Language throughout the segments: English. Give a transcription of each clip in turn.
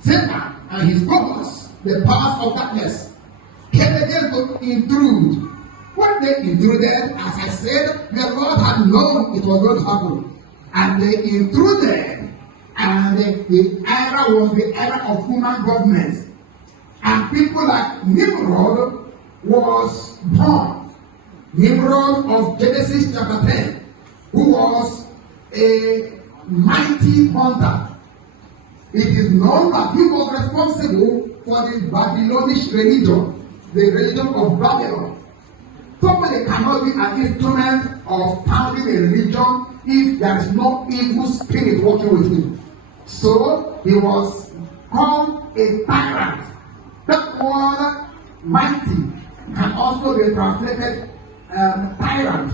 Satan and his cohorts, the powers of darkness, came again to intrude. When they intruded, as I said, the Lord had known it was going to happen. And they intruded, and the era was the era of human government. And people like Nimrod was born. Nimrod of Genesis chapter 10, who was a mighty hunter. It is known that he was responsible for the Babylonish religion, the religion of Babylon. Somebody cannot be an instrument of founding a religion if there is no evil spirit working with him. So he was called a tyrant. That word mighty can also be translated tyrant.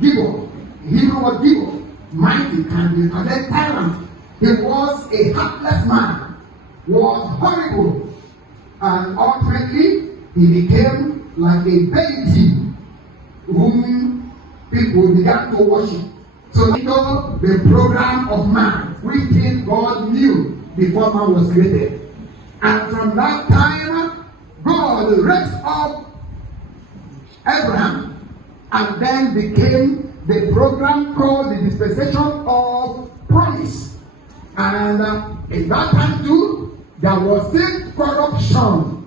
Giver. Hebrew word giver. Mighty can be translated tyrant. He was a heartless man, was horrible, and ultimately he became like a deity whom people began to worship. So the program of man, which God knew before man was created. And from that time, God raised up Abraham and then became the program called the dispensation of promise. And in that time too, there was still corruption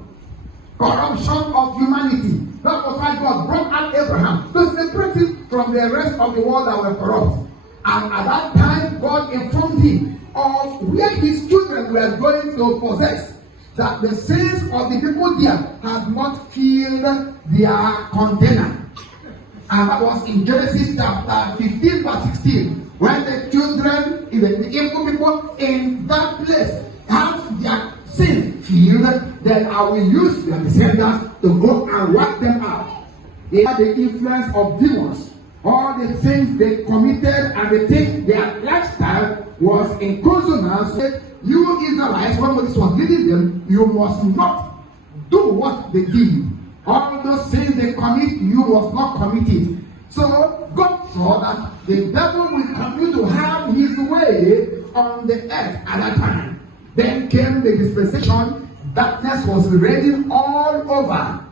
of humanity. That was why God brought out Abraham to separate him from the rest of the world that were corrupt. And at that time, God informed him of where his children were going to possess, that the sins of the people there had not filled their container. And that was in Genesis chapter 15 verse 16. When the children, the evil people in that place have their sins filled, then I will use their descendants to go and wipe them out. They had the influence of demons. All the things they committed and the things their lifestyle was in consonance with you Israelites, when Moses was leading them, you must not do what they did. All those things they commit, you must not commit it. So God saw that the devil will continue to have his way on the earth at that time. Then came the dispensation. Darkness was reigning all over.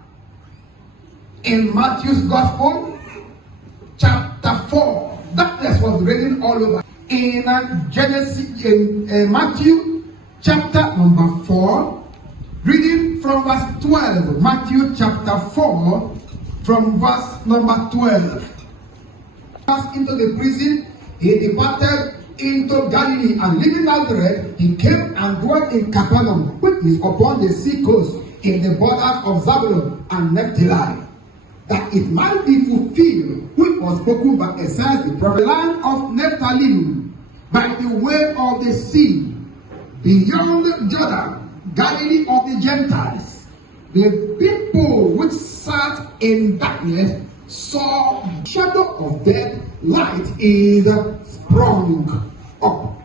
In Matthew's Gospel, chapter 4, darkness was reigning all over. In Matthew, chapter number 4, reading from verse 12. Matthew chapter 4, from verse number 12. Passed into the prison, he departed into Galilee, and leaving Nazareth, he came and dwelt in Capernaum, which is upon the sea coast, in the borders of Zabulon and Naphtali, that it might be fulfilled, which was spoken by Isaiah the prophet, the land of Naphtali, by the way of the sea, beyond Jordan, Galilee of the Gentiles. The people which sat in darkness saw shadow of death. Light is sprung up.